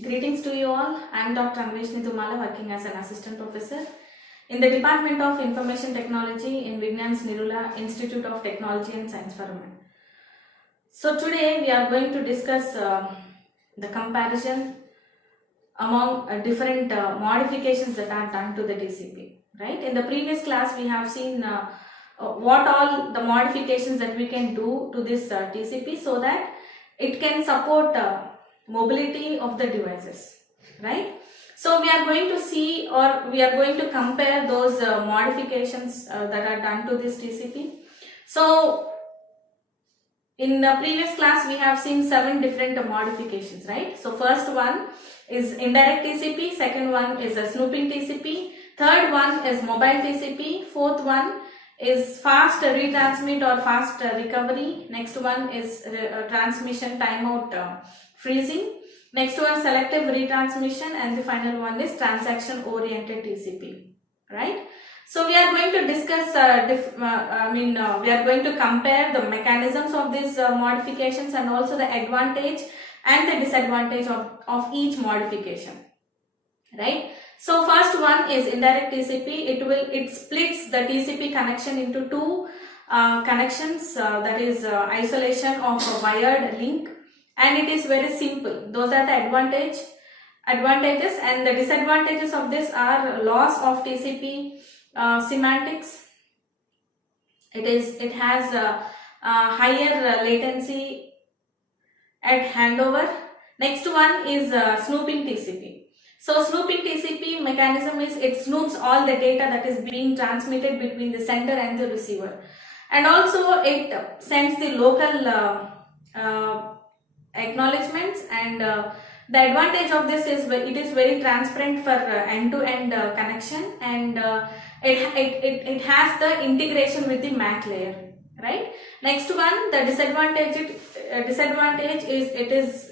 Greetings to you all. I am Dr. Anveshni Tumala, working as an assistant professor in the Department of Information Technology in Vignyan's Nirula Institute of Technology and Science for Women. So today we are going to discuss the comparison among different modifications that are done to the TCP. Right? In the previous class we have seen what all the modifications that we can do to this TCP so that it can support mobility of the devices, right? So we are going to see, or we are going to compare those modifications that are done to this TCP. So in the previous class we have seen 7 different modifications, right? So first one is indirect TCP, second one is a snooping TCP, third one is mobile TCP, fourth one is fast retransmit or fast recovery, next one is transmission timeout freezing, next one selective retransmission, and the final one is transaction oriented TCP, right? So we are going to discuss we are going to compare the mechanisms of these modifications and also the advantage and the disadvantage of each modification, right? So first one is indirect TCP. It splits the TCP connection into two connections, that is isolation of a wired link, and it is very simple. Those are the advantages, and the disadvantages of this are loss of TCP semantics. It has a higher latency at handover. Next one is snooping TCP. So snooping TCP mechanism is it snoops all the data that is being transmitted between the sender and the receiver, and also it sends the local acknowledgements, and the advantage of this is it is very transparent for end-to-end connection, and it has the integration with the MAC layer, right? Next one, the disadvantage is it is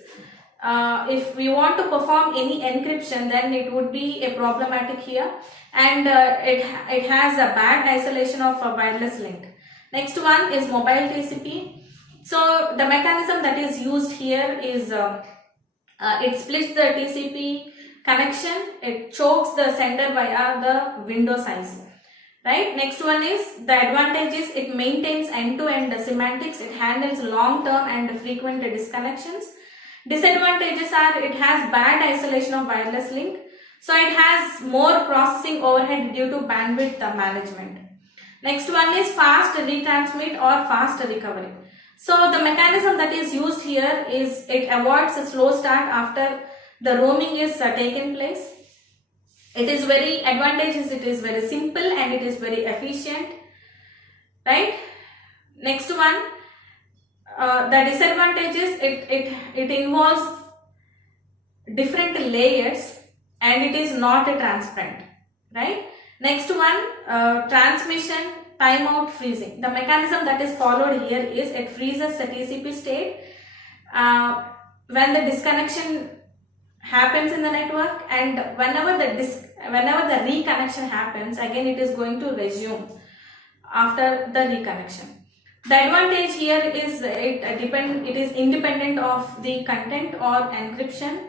if we want to perform any encryption, then it would be a problematic here, and it has a bad isolation of a wireless link. Next one is mobile TCP. So the mechanism that is used here is it splits the TCP connection, it chokes the sender via the window size, right? Next one is the advantage is it maintains end-to-end semantics, it handles long-term and frequent disconnections. Disadvantages are it has bad isolation of wireless link, so it has more processing overhead due to bandwidth management. Next one is fast retransmit or fast recovery. So the mechanism that is used here is it avoids a slow start after the roaming is taken place. It is very advantageous, it is very simple, and it is very efficient, right? Next one, the disadvantages, it involves different layers and it is not a transparent, right? Next one, transmission timeout freezing. The mechanism that is followed here is it freezes the TCP state when the disconnection happens in the network, and whenever the reconnection happens, again it is going to resume after the reconnection. The advantage here is it is independent of the content or encryption,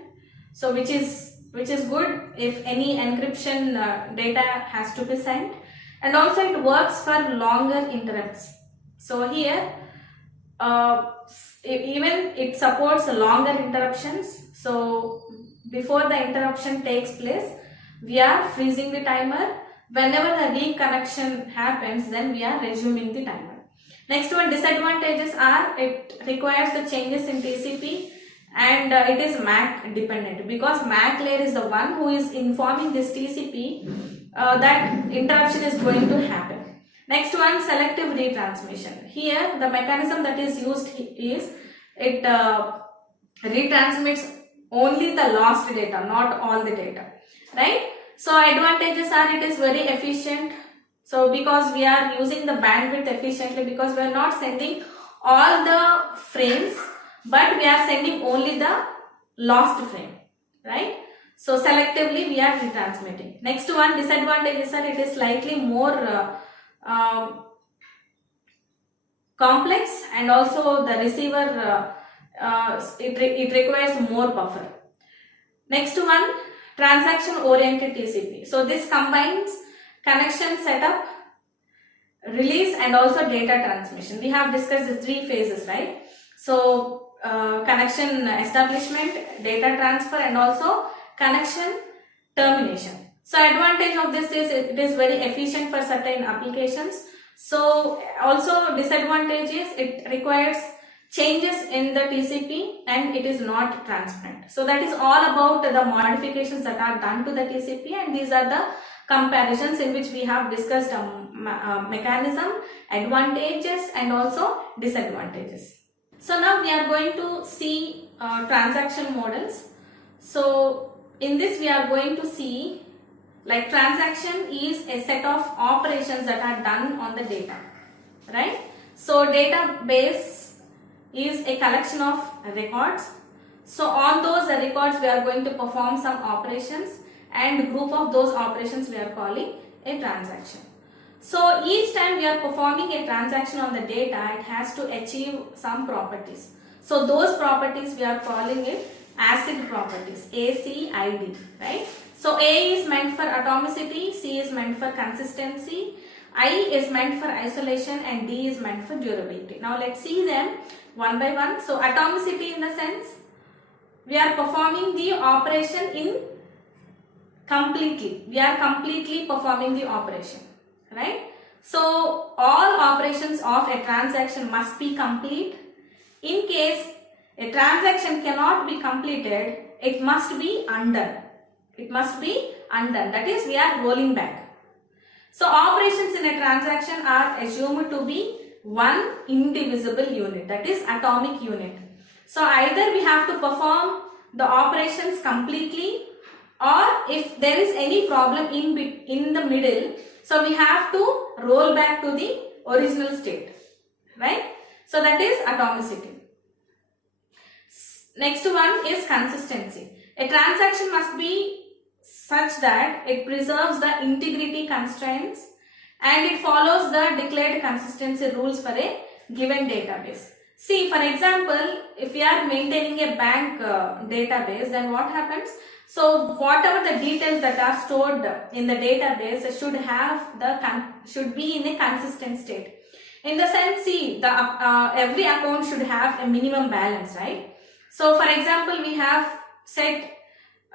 so which is good if any encryption data has to be sent, and also it works for longer interrupts. So here even it supports longer interruptions. So before the interruption takes place, we are freezing the timer. Whenever the reconnection happens, then we are resuming the timer. Next one, disadvantages are it requires the changes in TCP, and it is MAC dependent, because MAC layer is the one who is informing this TCP that interruption is going to happen. Next one, selective retransmission. Here the mechanism that is used is it retransmits only the lost data, not all the data, right? So advantages are it is very efficient. So because we are using the bandwidth efficiently, because we are not sending all the frames, but we are sending only the lost frame, right? So selectively we are retransmitting. Next one, disadvantages are it is slightly more complex, and also the receiver it requires more buffer. Next one, transaction oriented TCP. So this combines connection setup, release and also data transmission. We have discussed the three phases, right? So connection establishment, data transfer and also connection termination. So advantage of this is it is very efficient for certain applications. So also disadvantage is it requires changes in the TCP and it is not transparent. So that is all about the modifications that are done to the TCP, and these are the comparisons in which we have discussed mechanism, advantages and also disadvantages. So now we are going to see transaction models. So in this we are going to see, like, transaction is a set of operations that are done on the data, right? So database is a collection of records. So on those records we are going to perform some operations, and group of those operations we are calling a transaction. So each time we are performing a transaction on the data, it has to achieve some properties. So those properties we are calling it ACID properties, ACID, right? So A is meant for atomicity, C is meant for consistency, I is meant for isolation and D is meant for durability. Now let's see them one by one. So atomicity, in the sense we are performing the operation in completely. We are completely performing the operation, right? So all operations of a transaction must be complete. In case a transaction cannot be completed, it must be undone. It must be undone. That is, we are rolling back. So operations in a transaction are assumed to be one indivisible unit, that is atomic unit. So either we have to perform the operations completely, or if there is any problem in the middle, so we have to roll back to the original state, right? So that is atomicity. Next one is consistency. A transaction must be such that it preserves the integrity constraints and it follows the declared consistency rules for a given database. See, for example, if we are maintaining a bank database, then what happens? So whatever the details that are stored in the database should be in a consistent state. In the sense, see, every account should have a minimum balance, right? So for example, we have set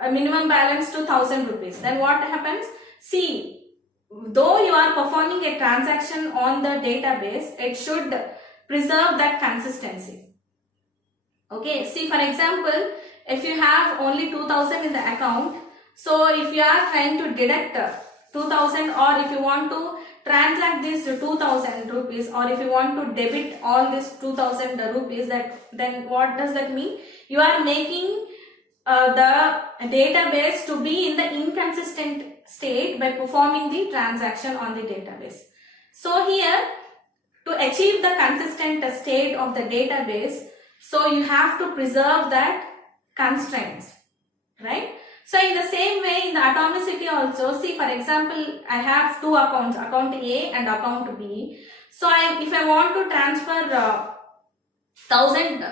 a minimum balance to 1000 rupees. Then what happens? See, though you are performing a transaction on the database, it should preserve that consistency. Okay, see, for example, if you have only 2000 in the account, so if you are trying to deduct 2000, or if you want to transact this 2000 rupees, or if you want to debit all this 2000 rupees, then what does that mean? You are making the database to be in the inconsistent state by performing the transaction on the database. So here, to achieve the consistent state of the database, so you have to preserve that constraints, right? So in the same way, in the atomicity also, see, for example, I have two accounts, account A and account B. So if I want to transfer 1000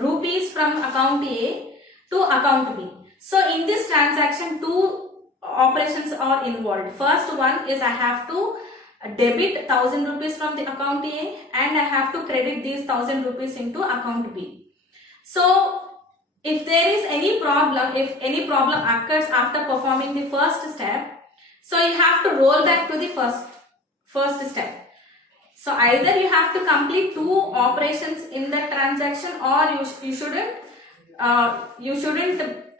rupees from account A to account B. So in this transaction, two operations are involved. First one is I have to debit 1000 rupees from the account A and I have to credit these 1000 rupees into account B. So if there is any problem, if any problem occurs after performing the first step, so you have to roll back to the first step. So either you have to complete two operations in the transaction, or you shouldn't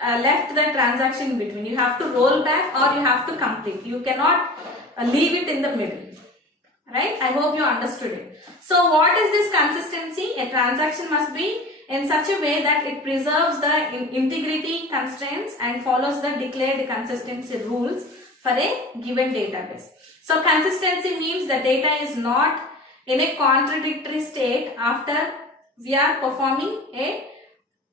left the transaction in between. You have to roll back or you have to complete. You cannot leave it in the middle, right? I hope you understood it. So what is this consistency? A transaction must be in such a way that it preserves the integrity constraints and follows the declared consistency rules for a given database. So consistency means the data is not in a contradictory state after we are performing a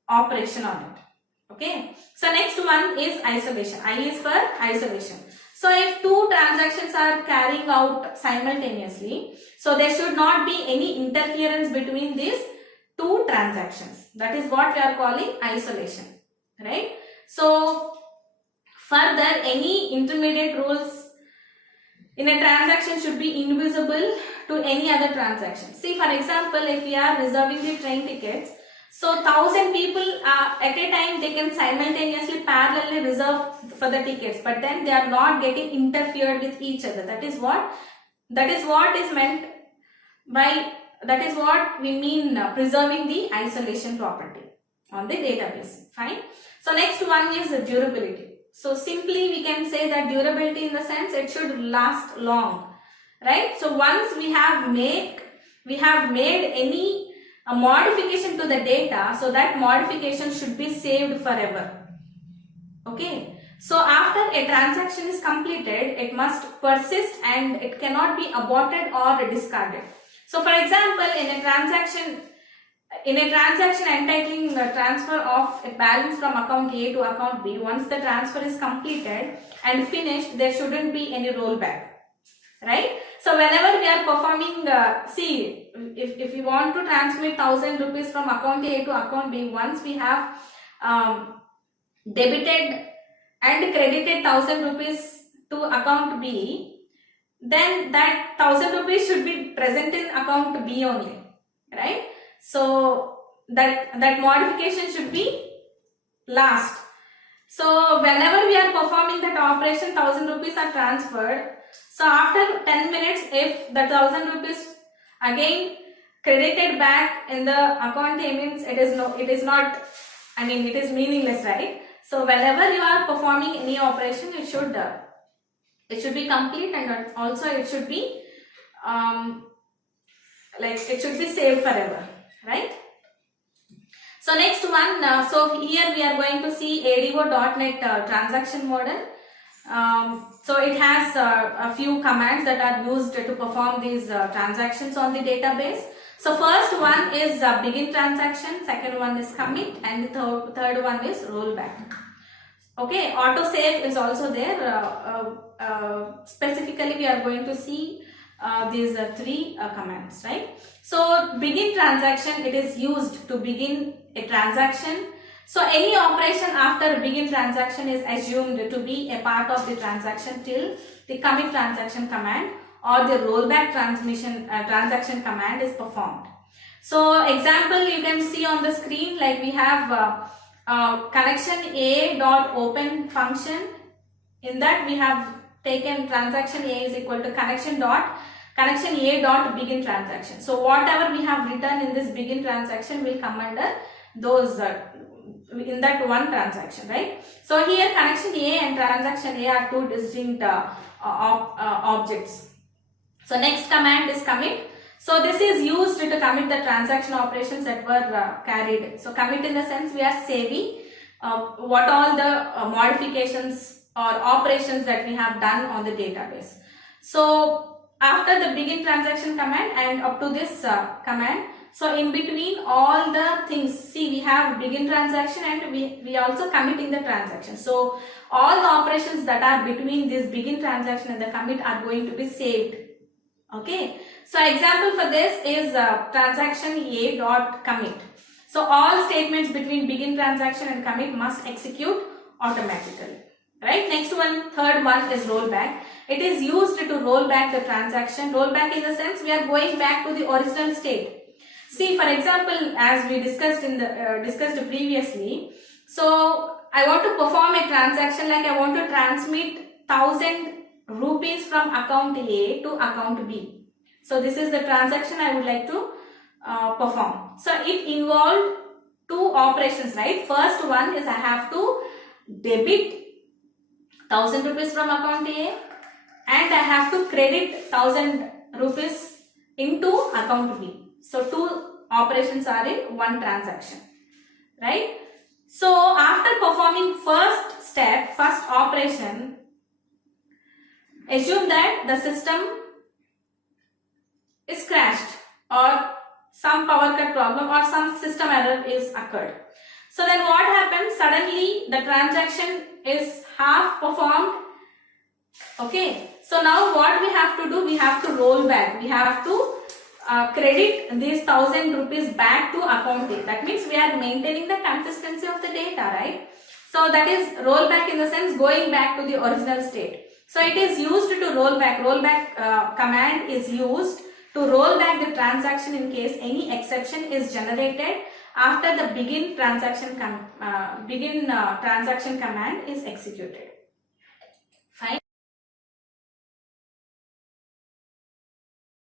operation on it. Okay. So next one is isolation. I is for isolation. So if two transactions are carrying out simultaneously, so there should not be any interference between these two transactions. That is what we are calling isolation, right? So further, any intermediate rules in a transaction should be invisible to any other transaction. See, for example, if we are reserving the train tickets, so 1,000 people at a time, they can simultaneously parallelly reserve for the tickets, but then they are not getting interfered with each other. That is what is meant by, that is what we mean preserving the isolation property on the database. Fine. So next one is the durability. So simply we can say that durability in the sense it should last long, right? So once we have made any modification to the data, so that modification should be saved forever. Okay. So after a transaction is completed, it must persist and it cannot be aborted or discarded. So for example, in a transaction entitling the transfer of a balance from account A to account B, once the transfer is completed and finished, there shouldn't be any rollback, right? So whenever we are performing, see, if we want to transmit 1,000 rupees from account A to account B, once we have debited and credited 1,000 rupees to account B, then that 1,000 rupees should be present in account B only, right? So that modification should be last. So whenever we are performing that operation, 1,000 rupees are transferred. So after 10 minutes, if the 1,000 rupees again credited back in the account A, means it is meaningless, right? So whenever you are performing any operation, it should be complete, and also it should be it should be saved forever, right? So next one, so here we are going to see ADO.NET transaction model. So it has a few commands that are used to perform these transactions on the database. So first one is begin transaction, second one is commit, and the third one is rollback. Okay, autosave is also there. Specifically, we are going to see these three commands, right? So begin transaction, it is used to begin a transaction. So any operation after begin transaction is assumed to be a part of the transaction till the commit transaction command or the rollback transaction command is performed. So example you can see on the screen, like we have connection A dot open function. In that we have taken transaction A is equal to connection A dot begin transaction. So whatever we have written in this begin transaction will come under those in that one transaction, right? So here connection A and transaction A are two distinct objects. So next command is commit. So this is used to commit the transaction operations that were carried. So commit in the sense we are saving what all the modifications or operations that we have done on the database. So after the begin transaction command and up to this command, so in between all the things, see we have begin transaction and we also committing the transaction. So all the operations that are between this begin transaction and the commit are going to be saved. Okay. So example for this is transaction A dot commit. So all statements between begin transaction and commit must execute automatically. Right. Next one, third one is rollback. It is used to roll back the transaction. Rollback in the sense we are going back to the original state. See, for example, as we discussed discussed previously, so I want to perform a transaction, like I want to transmit 1,000 rupees from account A to account B. So this is the transaction I would like to perform. So it involved two operations, right? First one is I have to debit 1,000 rupees from account A and I have to credit 1,000 rupees into account B. So two operations are in one transaction, right? So after performing first operation, assume that the system is crashed or some power cut problem or some system error is occurred. So then what happens? Suddenly the transaction is half performed. Okay. So now what we have to do? We have to roll back. We have to credit these 1,000 rupees back to account A. That means we are maintaining the consistency of the data, right? So that is rollback in the sense going back to the original state. So it is used to roll back. Rollback command is used to roll back the transaction in case any exception is generated after the begin transaction command is executed.